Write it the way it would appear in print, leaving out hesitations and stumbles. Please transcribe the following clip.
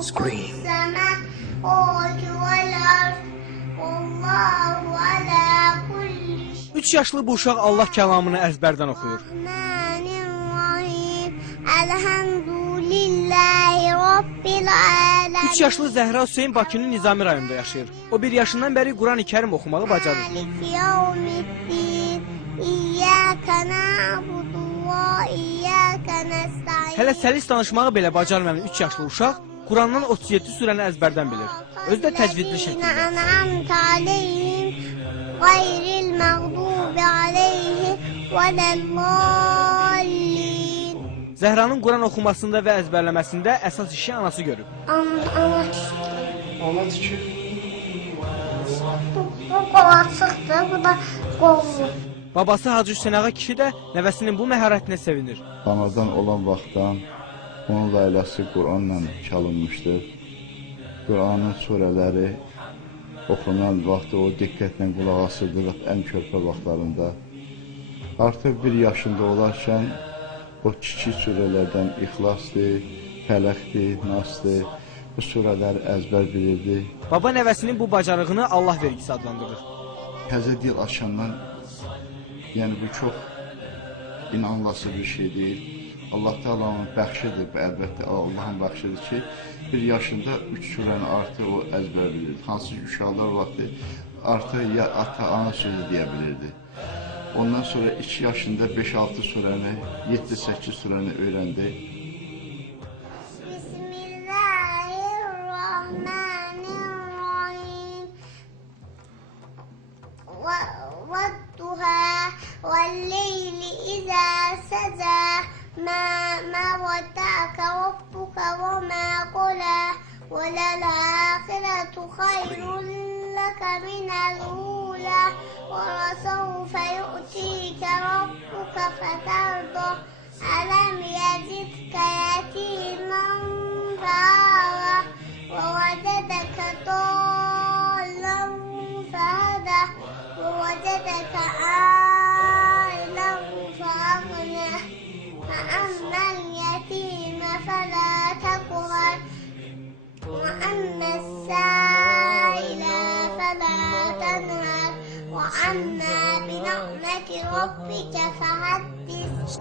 Scream. 3 yaşlı bu uşaq Allah kəlamını əzbərdən oxuyur. 3 yaşlı Zəhra Hüseyin Bakının Nizami rayonunda yaşayır. O 1 yaşından bəri Quran-ı Kərim oxumağı bacarır. Hələ səlis danışmağı belə bacarmayan 3 yaşlı uşaq Qurandan 37 surəni əzbərdən bilir. Özü də təcvidli şəkildə. Zəhranın Quran oxumasında və əzbərləməsində əsas işi anası görüb. Ana tikir. Bu qolacıqdır, bu da qollu. Babası Hacı Hüseyin Ağa kişi də nəvəsinin bu məharətinə sevinir. Anadan olan vaxtdan onun layləsi Quranla çalınmışdır. Quranın surələri oxunan vaxtı o diqqətlə qulaq asırdı ən körpə vaxtlarında. Artıq 1 yaşında olarkən o kiçik surələrdən İxlasdır, Fələqdir, Nasdır, bu surələri əzbər bilirdi. Baba nəvəsinin bu bacarığını Allah vergisi adlandırır. Təzə dil açandan, yəni bu çox inanılası bir şey deyil. Allah Teala'nın bəxşidir, əlbəttə Allahın bəxşidir ki, 1 yaşında 3 surəni artıq o əzbər bilirdi. Hansı ki, uşaqlar vaxtı artıq ya ata-ana sözü deyə bilirdi. Ondan sonra 2 yaşında 5-6 surəni, 7-8 surəni öyrəndi. Bismillahirrahmanirrahim. Vadduha velleyli izâ sezâ ma vadda'aka rabbuka ve ma qala ve lel âhiretu hayrun leke minel ûlâ وَلَسَوْفَ يُؤْتِيكَ رَبُّكَ فَتَرْضَىٰ أَلَمْ يَجِدْكَ يَتِيمًا فَآوَىٰ وَوَجَدَكَ ضَالًّا فَهَدَىٰ وَوَجَدَكَ عَائِلًا فَأَغْنَىٰ فَأَمَّا الْيَتِيمَ فَلَا تَقْهَرْ وَأَمَّا السَّائِلَ فَلَا تَنْهَرْ وَأَمَّا بِنِعْمَةِ رَبِّكَ فَحَدِّثْ